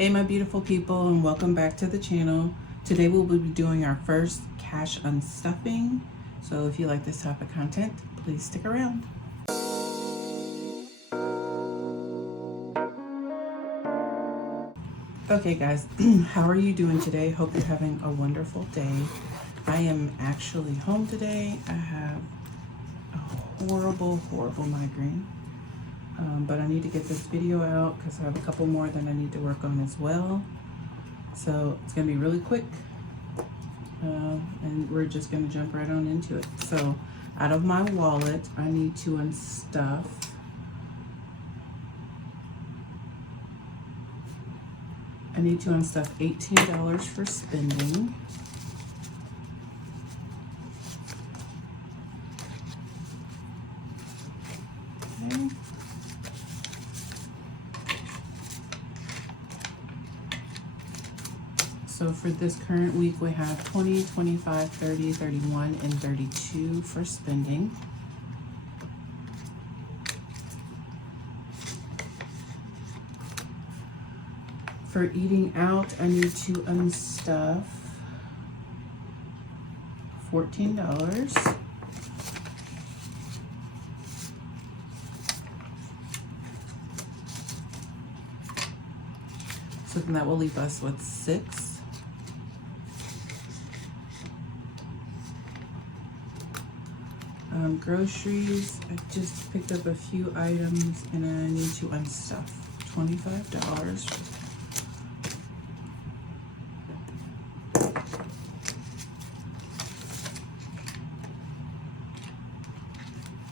Hey my beautiful people, and welcome back to the channel. Today we'll be doing our first cash unstuffing. So if you like this type of content, please stick around. Okay guys, how are you doing today? Hope you're having a wonderful day. I am actually home today. I have a horrible migraine. But I need to get this video out because I have a couple more that I need to work on as well. So it's gonna be really quick, and we're just gonna jump right on into it. So out of my wallet, I need to unstuff $18 for spending. Okay. So for this current week, we have 20, 25, 30, 31, and 32 for spending. For eating out, I need to unstuff $14. So then that will leave us with $6. Groceries, I just picked up a few items and I need to unstuff $25.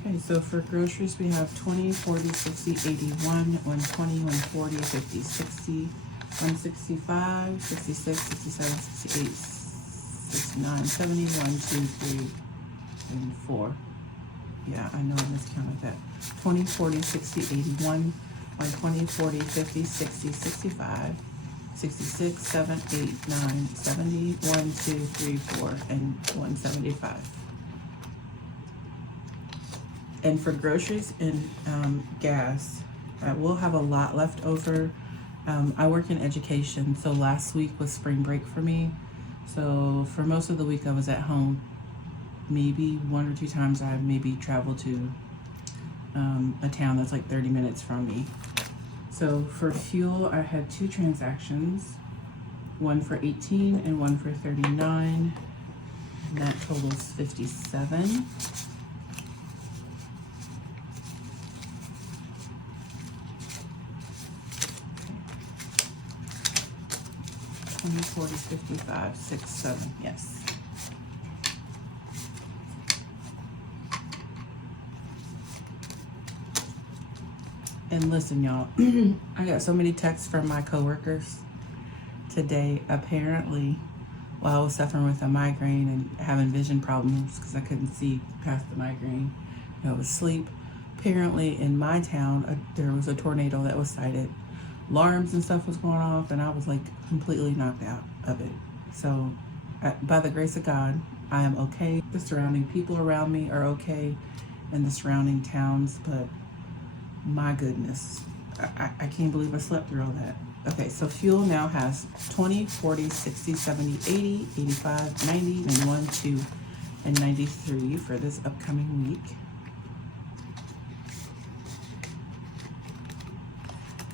Okay, so for groceries we have 20, 40, 60, 81, 120, 140, 50, 60, 165, 66, 67, 68, 69, 70, 1, 2, 3, and 4. Yeah, I know I miscounted that. 20, 40, 60, 81, 120, 40, 50, 60, 65, 66, 7, 8, 9, 70, 1, 2, 3, 4, and 175. And for groceries and gas, we'll have a lot left over. I work in education, so last week was spring break for me. So for most of the week I was at home. Maybe 1 or 2 times I maybe traveled to a town that's like 30 minutes from me. So for fuel, I had 2 transactions, one for 18 and one for 39, and that totals 57. 20, 40, 55, 6, 7, yes. And listen, y'all, I got so many texts from my coworkers today. Apparently, while I was suffering with a migraine and having vision problems because I couldn't see past the migraine, I was asleep. Apparently, in my town, there was a tornado that was sighted. Alarms and stuff was going off, and I was like completely knocked out of it. So, by the grace of God, I am okay. The surrounding people around me are okay, and the surrounding towns, but my goodness, I can't believe I slept through all that. Okay, so fuel now has 20, 40, 60, 70, 80, 85, 90, 91, 2, and 93 for this upcoming week.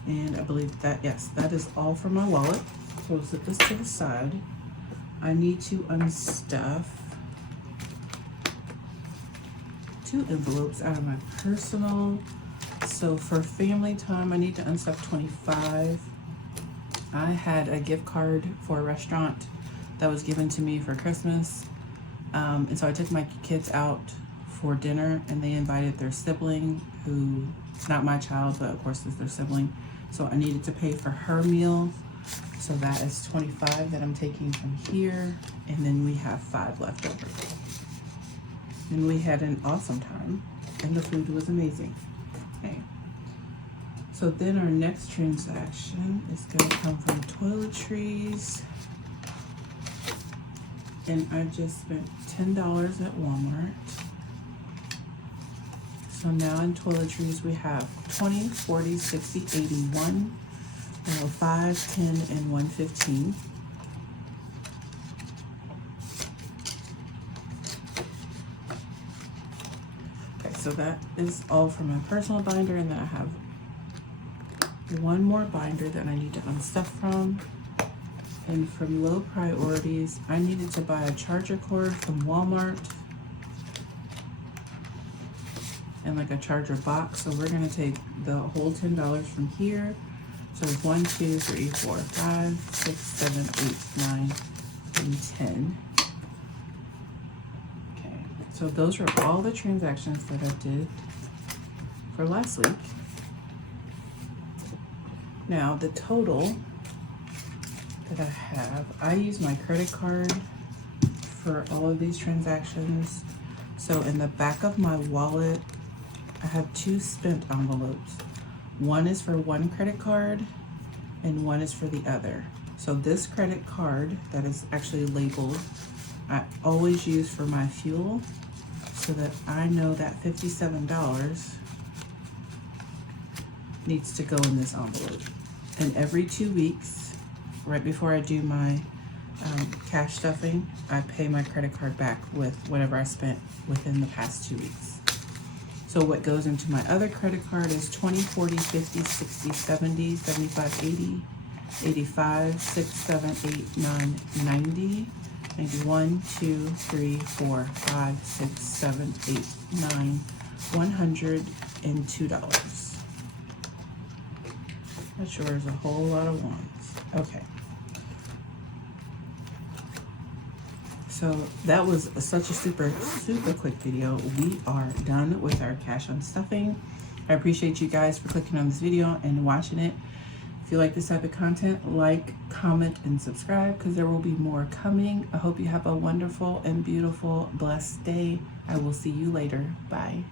And I believe that, yes, that is all for my wallet. So we'll set this to the side. I need to unstuff 2 envelopes out of my personal. So for family time, I need to unstuff 25. I had a gift card for a restaurant that was given to me for Christmas. And so I took my kids out for dinner and they invited their sibling, who it's not my child, but of course it's their sibling. So I needed to pay for her meal. So that is 25 that I'm taking from here. And then we have 5 left over. And we had an awesome time and the food was amazing. Okay. So then our next transaction is going to come from toiletries. And I just spent $10 at Walmart. So now in toiletries we have 20, 40, 60, 81, Now 5, 10, and 115. Okay, so that is all for my personal binder, and then I have one more binder that I need to unstuff from. And from low priorities, I needed to buy a charger cord from Walmart and like a charger box. So we're gonna take the whole $10 from here. So 1, 2, 3, 4, 5, 6, 7, 8, 9, and 10. Okay, so those are all the transactions that I did for last week. Now the total that I have, I use my credit card for all of these transactions. So in the back of my wallet, I have 2 spent envelopes. One is for one credit card and one is for the other. So this credit card that is actually labeled, I always use for my fuel so that I know that $57 needs to go in this envelope. And every 2 weeks, right before I do my cash stuffing, I pay my credit card back with whatever I spent within the past 2 weeks. So what goes into my other credit card is 20, 40, 50, 60, 70, 75, 80, 85, 6, 7, 8, 9, 90, maybe 1, 2, 3, 4, 5, 6, 7, 8, 9, $102. That sure is a whole lot of ones. Okay. So that was such a super quick video. We are done with our cash unstuffing. I appreciate you guys for clicking on this video and watching it. If you like this type of content, like, comment, and subscribe because there will be more coming. I hope you have a wonderful and beautiful, blessed day. I will see you later. Bye.